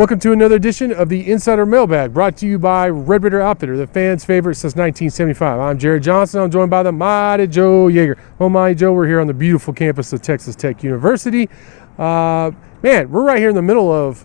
Welcome to another edition of the Insider Mailbag, brought to you by Red Raider Outfitter, the fans' favorite since 1975. I'm Jared Johnson. I'm joined by the mighty Joe Yeager. Oh, mighty Joe, we're here on the beautiful campus of Texas Tech University. Man, we're right here in the middle of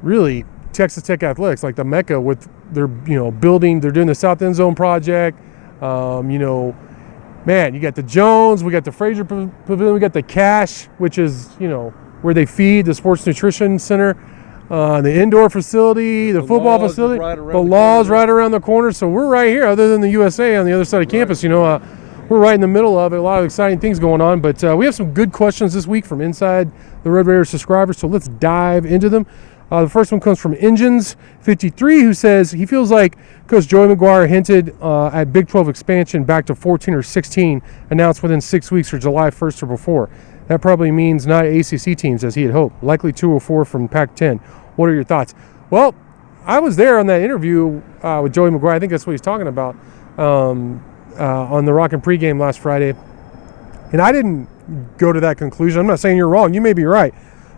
really Texas Tech athletics, like the Mecca with their, building. They're doing the South End Zone project. Man, you got the Jones, we got the Fraser Pavilion, we got the Cash, which is, where they feed the Sports Nutrition Center. The indoor facility, the football facility, the law's right around the corner. So we're right here, other than the USA on the other side of campus. We're right in the middle of it. A lot of exciting things going on. But we have some good questions this week from inside the Red Raider subscribers. So let's dive into them. The first one comes from Engines53, who says he feels like Coach Joey McGuire hinted at Big 12 expansion back to 14 or 16, announced within 6 weeks or July 1st or before. That probably means not ACC teams as he had hoped. Likely 2 or 4 from Pac-10. What are your thoughts? Well, I was there on that interview with Joey McGuire. I think that's what he's talking about on the Rockin' pregame last Friday. And I didn't go to that conclusion. I'm not saying you're wrong. You may be right.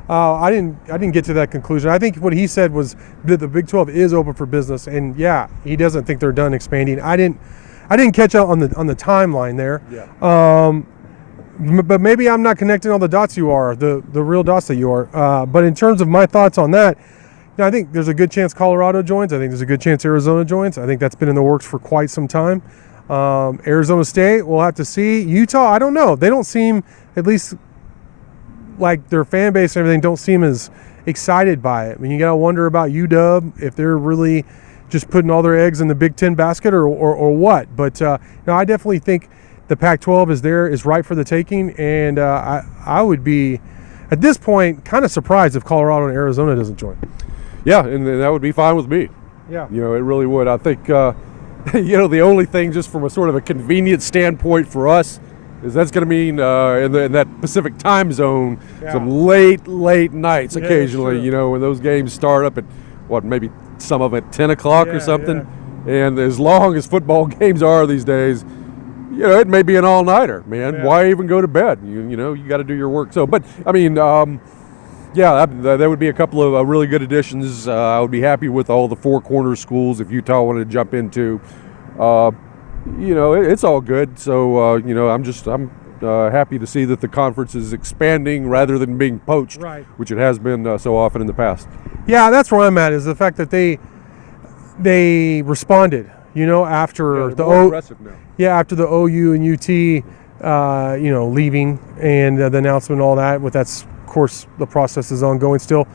I didn't get to that conclusion. I think what he said was that the Big 12 is open for business, and yeah, he doesn't think they're done expanding. I didn't catch out on the timeline there. Yeah. But maybe I'm not connecting all the dots you are, the real dots that you are. But in terms of my thoughts on that, I think there's a good chance Colorado joins. I think there's a good chance Arizona joins. I think that's been in the works for quite some time. Arizona State, we'll have to see. Utah, I don't know. They don't seem, at least like their fan base and everything, don't seem as excited by it. I mean, you got to wonder about UW, if they're really just putting all their eggs in the Big Ten basket or what. But I definitely think the Pac-12 is right for the taking, and I would be, at this point, kind of surprised if Colorado and Arizona doesn't join. Yeah, and that would be fine with me. Yeah. It really would. I think, the only thing just from a sort of a convenience standpoint for us is that's going to mean in that Pacific time zone, some late nights occasionally, when those games start up at, maybe some of at 10 o'clock or something. Yeah. And as long as football games are these days, it may be an all-nighter, man. Yeah. Why even go to bed? You got to do your work. So, but, I mean, that would be a couple of really good additions. I would be happy with all the four corner schools if Utah wanted to jump into. It's all good. So, I'm happy to see that the conference is expanding rather than being poached, right, which it has been so often in the past. Yeah, that's where I'm at, is the fact that they responded, after after the OU and UT, leaving and the announcement and all that. But that's, of course, the process is ongoing still.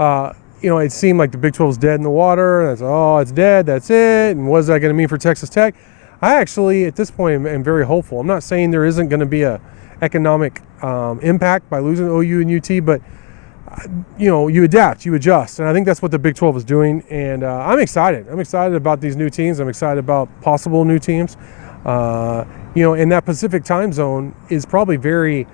It seemed like the Big 12 is dead in the water. It's dead, that's it. And what is that going to mean for Texas Tech? I actually, at this point, am very hopeful. I'm not saying there isn't going to be a economic impact by losing OU and UT, but you adapt, you adjust, and I think that's what the Big 12 is doing, and I'm excited. I'm excited about these new teams. I'm excited about possible new teams. And that Pacific time zone is probably very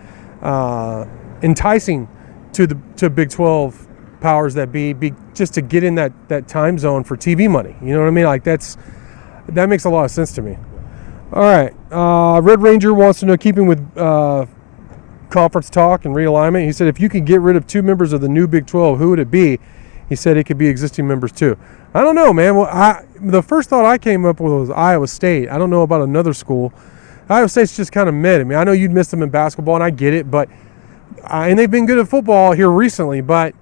enticing to Big 12 powers that be just to get in that time zone for TV money. You know what I mean? Like that makes a lot of sense to me. All right, Red Ranger wants to know, keeping with conference talk and realignment, he said, if you could get rid of 2 members of the new Big 12, who would it be? He said it could be existing members too. I don't know, man. Well, the first thought I came up with was Iowa State. I don't know about another school. Iowa State's just kind of mid. I mean, I know you'd miss them in basketball, and I get it, but and they've been good at football here recently, but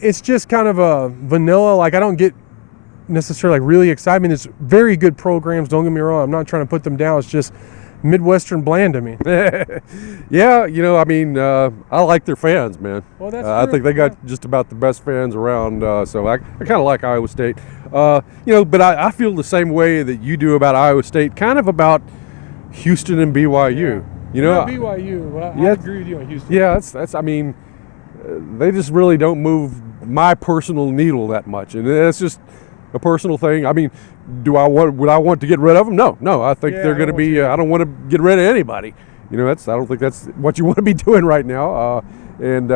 it's just kind of a vanilla. Like, I don't get necessarily really excited. I mean, it's very good programs. Don't get me wrong. I'm not trying to put them down. It's just Midwestern bland to me. Yeah, I like their fans, man. Well, that's I think they got just about the best fans around, so I kind of like Iowa State. But I feel the same way that you do about Iowa State, kind of about Houston and BYU. BYU, I agree with you on Houston. Yeah, that's. I mean, they just really don't move my personal needle that much, and it's just a personal thing. I mean, would I want to get rid of them? No. I think they're going to be. I don't want to get rid of anybody. I don't think that's what you want to be doing right now. I think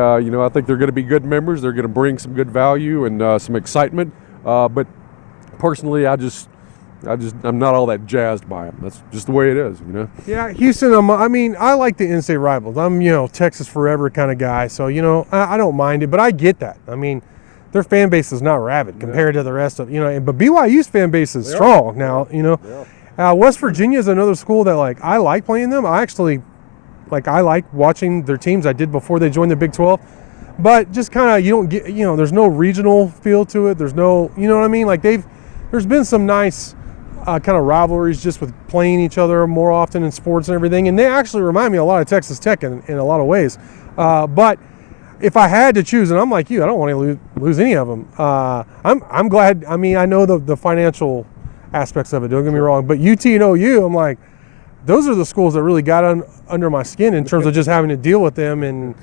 they're going to be good members. They're going to bring some good value and some excitement. But personally, I'm not all that jazzed by them. That's just the way it is, Yeah, Houston, I like the in-state rivals. I'm, Texas forever kind of guy. So, I don't mind it, but I get that. I mean, their fan base is not rabid compared to the rest of, but BYU's fan base is strong now, West Virginia is another school that, like, I like playing them. I actually, I like watching their teams. I did before they joined the Big 12. But just kind of, you don't get, there's no regional feel to it. There's no, you know what I mean? Like, there's been some nice kind of rivalries just with playing each other more often in sports and everything. And they actually remind me a lot of Texas Tech in a lot of ways. But if I had to choose, and I'm like you, I don't want to lose any of them. I'm glad. I mean, I know the financial aspects of it, don't get me wrong, but UT and OU, I'm like, those are the schools that really got under my skin in terms of just having to deal with them and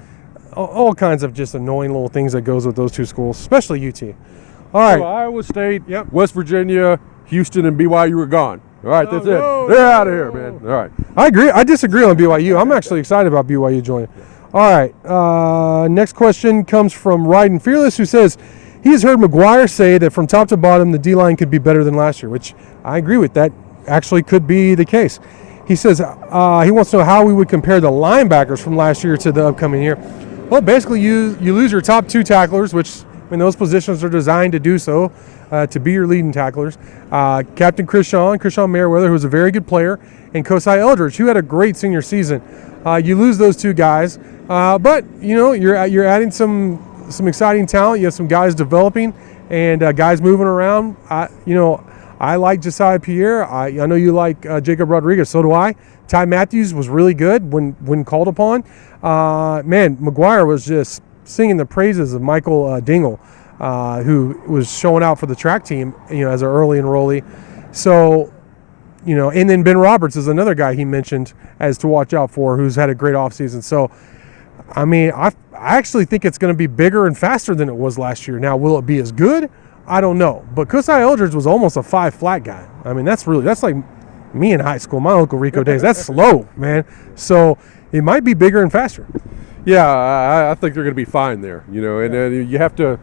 all kinds of just annoying little things that goes with those two schools, especially UT. All right. So Iowa State, West Virginia, Houston, and BYU are gone. All right, that's it. They're out of here, man. All right. I agree. I disagree on BYU. I'm actually excited about BYU joining. All right. Next question comes from Ryden Fearless, who says, he has heard McGuire say that from top to bottom, the D-line could be better than last year, which I agree with. That actually could be the case. He says he wants to know how we would compare the linebackers from last year to the upcoming year. Well, basically, you lose your top two tacklers, which those positions are designed to do so, to be your leading tacklers. Captain Krishan Merriweather, who was a very good player, and Kosai Eldridge, who had a great senior season. You lose those two guys, but you're adding some exciting talent. You have some guys developing and guys moving around. I like Jesiah Pierre. I know you like Jacob Rodriguez. So do I. Ty Matthews was really good when called upon. McGuire was just singing the praises of Michael Dingle, who was showing out for the track team, as an early enrollee. So, and then Ben Roberts is another guy he mentioned as to watch out for, who's had a great offseason. So, I actually think it's going to be bigger and faster than it was last year. Now, will it be as good? I don't know. But Kosai Eldridge was almost a 5-flat guy. That's like me in high school, my Uncle Rico days. That's slow, man. So it might be bigger and faster. Yeah, I think they're going to be fine there. And you have to,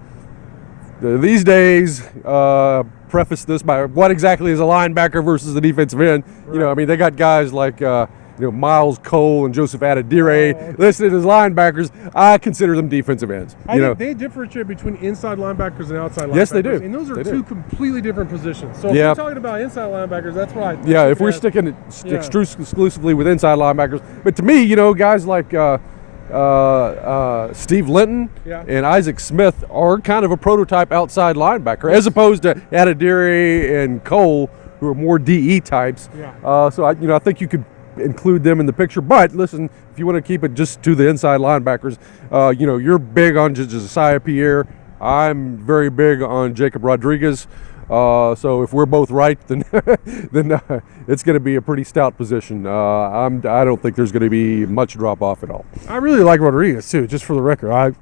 these days, preface this by what exactly is a linebacker versus a defensive end. Right. They got guys like Miles Cole and Joseph Adedire listed as linebackers. I consider them defensive ends. I think they differentiate between inside linebackers and outside linebackers. Yes, they do. And those are two completely different positions. So if we're talking about inside linebackers, that's right. Yeah, if we're sticking exclusively with inside linebackers. But to me, guys like Steve Linton and Isaac Smith are kind of a prototype outside linebacker, as opposed to Adedire and Cole, who are more DE types. Yeah. So I think you could include them in the picture. But listen, if you want to keep it just to the inside linebackers, you're big on Jesiah Pierre. I'm very big on Jacob Rodriguez. So if we're both right, then it's going to be a pretty stout position. I don't think there's going to be much drop off at all. I really like Rodriguez too, just for the record.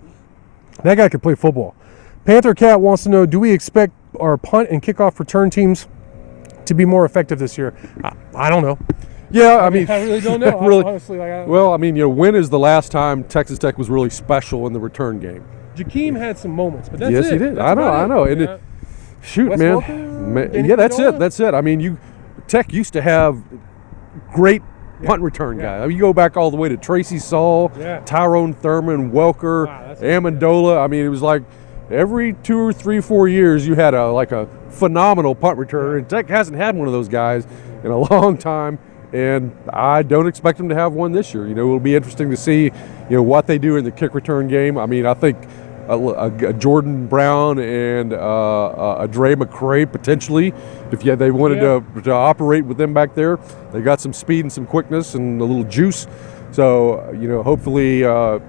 That guy could play football. Panther Cat wants to know, do we expect our punt and kickoff return teams to be more effective this year? I don't know. Yeah, I really don't know. Really, honestly, when is the last time Texas Tech was really special in the return game? Jakeem had some moments, but that's it. Yes, he did. I know. And shoot, Wes man. Walker, That's it. Tech used to have great punt return guys. You go back all the way to Tracy Saul, Tyrone Thurman, Welker, Amendola. It was like every 2 or 3, 4 years you had a phenomenal punt returner, and Tech hasn't had one of those guys in a long time. And I don't expect them to have one this year. It'll be interesting to see, what they do in the kick return game. I think a Jordan Brown and a Dre McCray potentially, if they wanted to operate with them back there. They got some speed and some quickness and a little juice. So, hopefully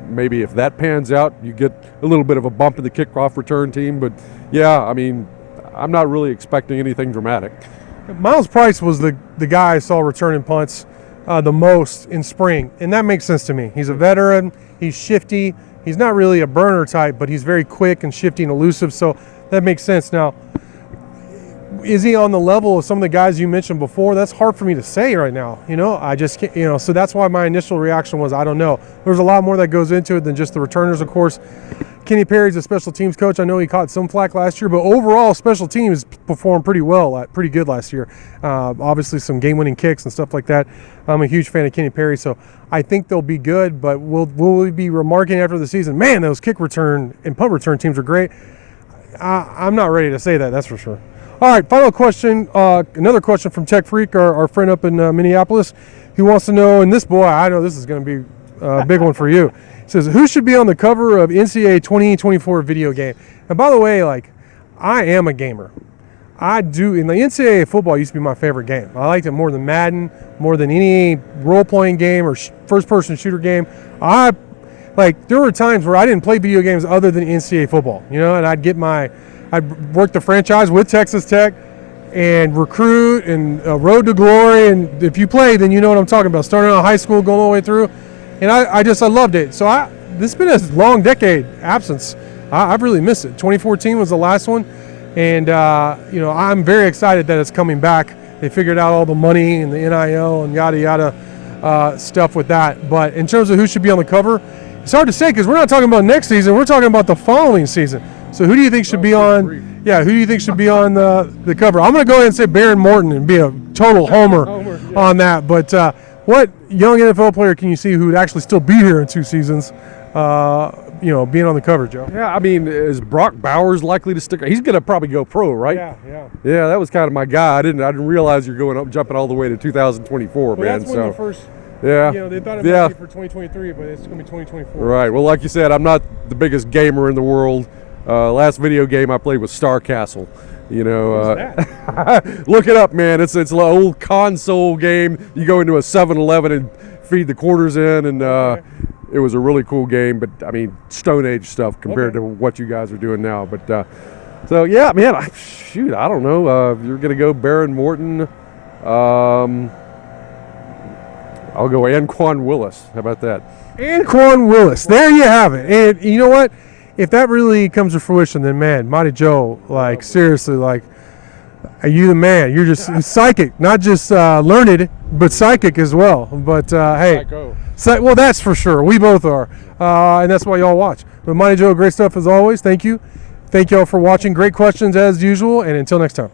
maybe if that pans out, you get a little bit of a bump in the kickoff return team. But I'm not really expecting anything dramatic. Miles Price was the guy I saw returning punts the most in spring, and that makes sense to me. He's a veteran. He's shifty. He's not really a burner type, but he's very quick and shifty and elusive, so that makes sense. Now, is he on the level of some of the guys you mentioned before? That's hard for me to say right now. I just can't, so that's why my initial reaction was, I don't know. There's a lot more that goes into it than just the returners, of course. Kenny Perry's a special teams coach. I know he caught some flack last year, but overall, special teams performed pretty good last year. Obviously, some game-winning kicks and stuff like that. I'm a huge fan of Kenny Perry, so I think they'll be good. But will we be remarking after the season, man, those kick return and punt return teams are great? I'm not ready to say that. That's for sure. All right, final question. Another question from Tech Freak, our friend up in Minneapolis, who wants to know, and this boy, I know this is going to be a big one for you. He says, who should be on the cover of NCAA 2024 video game? And by the way, like, I am a gamer. I do, and the NCAA football used to be my favorite game. I liked it more than Madden, more than any role-playing game or first-person shooter game. There were times where I didn't play video games other than NCAA football, and I'd work the franchise with Texas Tech and recruit and road to glory. And if you play, then you know what I'm talking about. Starting out of high school, going all the way through. And I loved it. So this has been a long decade absence. I've really missed it. 2014 was the last one. And, I'm very excited that it's coming back. They figured out all the money and the NIL and yada, yada stuff with that. But in terms of who should be on the cover, it's hard to say because we're not talking about next season. We're talking about the following season. So who do you think should be on? Yeah, who do you think should be on the cover? I'm going to go ahead and say Baron Morton and be a total homer on that. But what young NFL player can you see who would actually still be here in 2 seasons? Being on the cover, Joe. Yeah, I mean, is Brock Bowers likely to stick? He's going to probably go pro, right? Yeah. Yeah, that was kind of my guy. I didn't realize you're jumping all the way to 2024, man. That's when the first. Yeah. They thought it might be for 2023, but it's going to be 2024. Right. Well, like you said, I'm not the biggest gamer in the world. Last video game I played was Star Castle. Look it up, man. It's an old console game. You go into a 7-Eleven and feed the quarters in, and it was a really cool game. But I mean, Stone Age stuff compared to what you guys are doing now. But so yeah, man. I don't know. You're gonna go Baron Morton. I'll go Anquan Willis. How about that? Anquan Willis. There you have it. And you know what? If that really comes to fruition, then man, Mighty Joe, seriously, are you the man? You're just psychic, not just learned, but psychic as well. But hey, well, that's for sure. We both are, and that's why y'all watch. But Mighty Joe, great stuff as always. Thank you. Thank y'all for watching. Great questions as usual, and until next time.